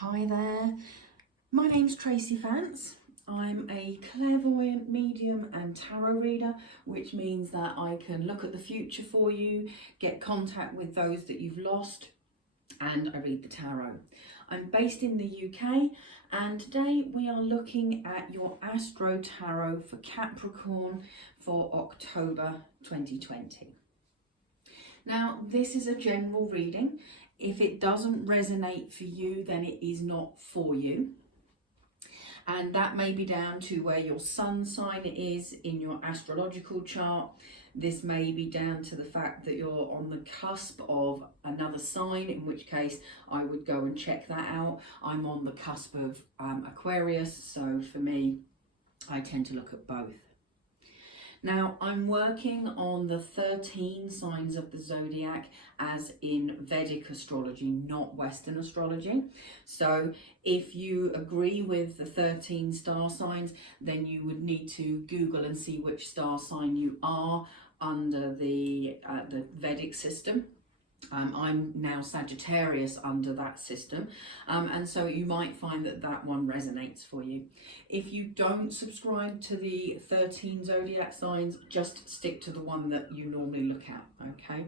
Hi there, my name's Tracy Vance. I'm a clairvoyant medium and tarot reader, which means that I can look at the future for you, get contact with those that you've lost, and I read the tarot. I'm based in the UK, and today we are looking at your Astrotarot for Capricorn for October 2020. Now, this is a general reading. If it doesn't resonate for you, then it is not for you. And that may be down to where your sun sign is in your astrological chart. This may be down to the fact that you're on the cusp of another sign, in which case I would go and check that out. I'm on the cusp of Aquarius, so for me, I tend to look at both. Now, I'm working on the 13 signs of the zodiac as in Vedic Astrology, not Western Astrology. So if you agree with the 13 star signs, then you would need to Google and see which star sign you are under the Vedic system. I'm now Sagittarius under that system, and so you might find that that one resonates for you. If you don't subscribe to the 13 zodiac signs, just stick to the one that you normally look at, okay?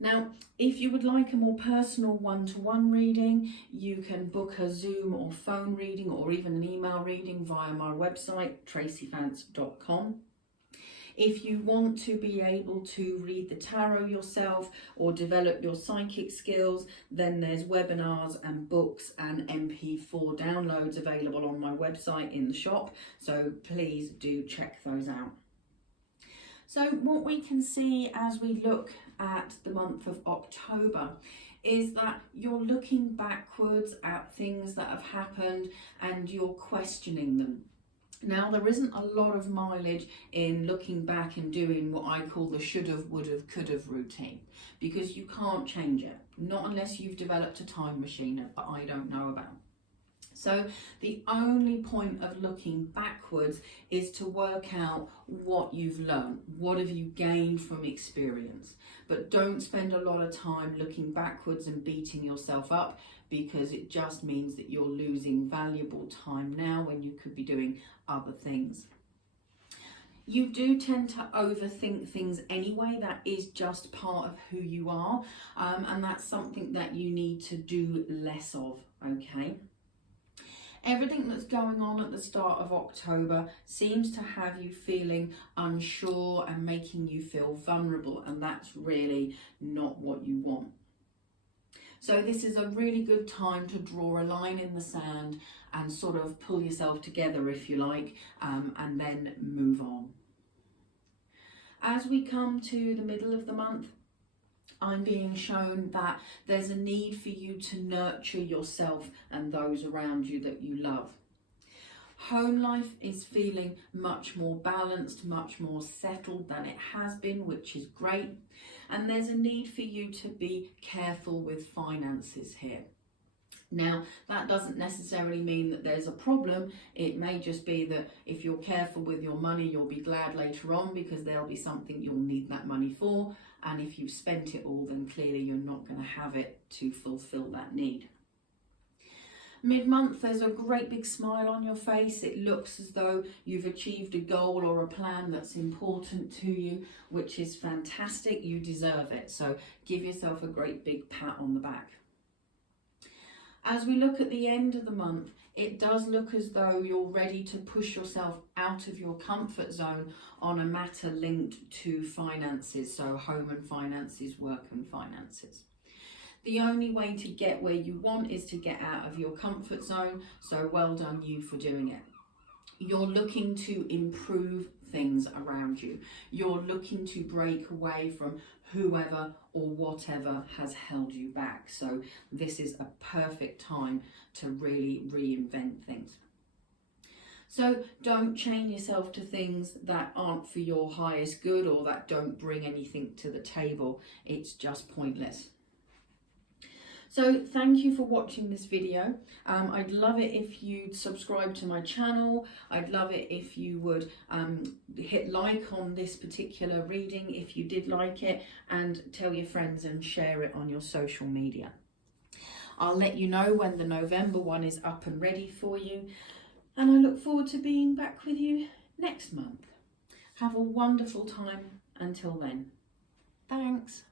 Now, if you would like a more personal one-to-one reading, you can book a Zoom or phone reading or even an email reading via my website, tracyvance.com. If you want to be able to read the tarot yourself or develop your psychic skills, then there's webinars and books and MP4 downloads available on my website in the shop. So please do check those out. So what we can see as we look at the month of October is that you're looking backwards at things that have happened and you're questioning them. Now, there isn't a lot of mileage in looking back and doing what I call the should have, would have, could have routine, because you can't change it, not unless you've developed a time machine that I don't know about. So the only point of looking backwards is to work out what you've learned, what have you gained from experience. But don't spend a lot of time looking backwards and beating yourself up, because it just means that you're losing valuable time now when you could be doing other things. You do tend to overthink things anyway. That is just part of who you are, and that's something that you need to do less of, okay? Everything that's going on at the start of October seems to have you feeling unsure and making you feel vulnerable, and that's really not what you want. So this is a really good time to draw a line in the sand and sort of pull yourself together, if you like, and then move on. As we come to the middle of the month, I'm being shown that there's a need for you to nurture yourself and those around you that you love. Home life is feeling much more balanced, much more settled than it has been, which is great. And there's a need for you to be careful with finances here. Now, that doesn't necessarily mean that there's a problem. It may just be that if you're careful with your money, you'll be glad later on, because there'll be something you'll need that money for. And if you've spent it all, then clearly you're not going to have it to fulfill that need. Mid-month, there's a great big smile on your face. It looks as though you've achieved a goal or a plan that's important to you, which is fantastic. You deserve it. So give yourself a great big pat on the back. As we look at the end of the month, it does look as though you're ready to push yourself out of your comfort zone on a matter linked to finances. So home and finances, work and finances. The only way to get where you want is to get out of your comfort zone, so well done you for doing it. You're looking to improve things around you. You're looking to break away from whoever or whatever has held you back. So this is a perfect time to really reinvent things. So don't chain yourself to things that aren't for your highest good or that don't bring anything to the table. It's just pointless. So thank you for watching this video. I'd love it if you'd subscribe to my channel. I'd love it if you would hit like on this particular reading if you did like it, and tell your friends and share it on your social media. I'll let you know when the November one is up and ready for you. And I look forward to being back with you next month. Have a wonderful time until then. Thanks.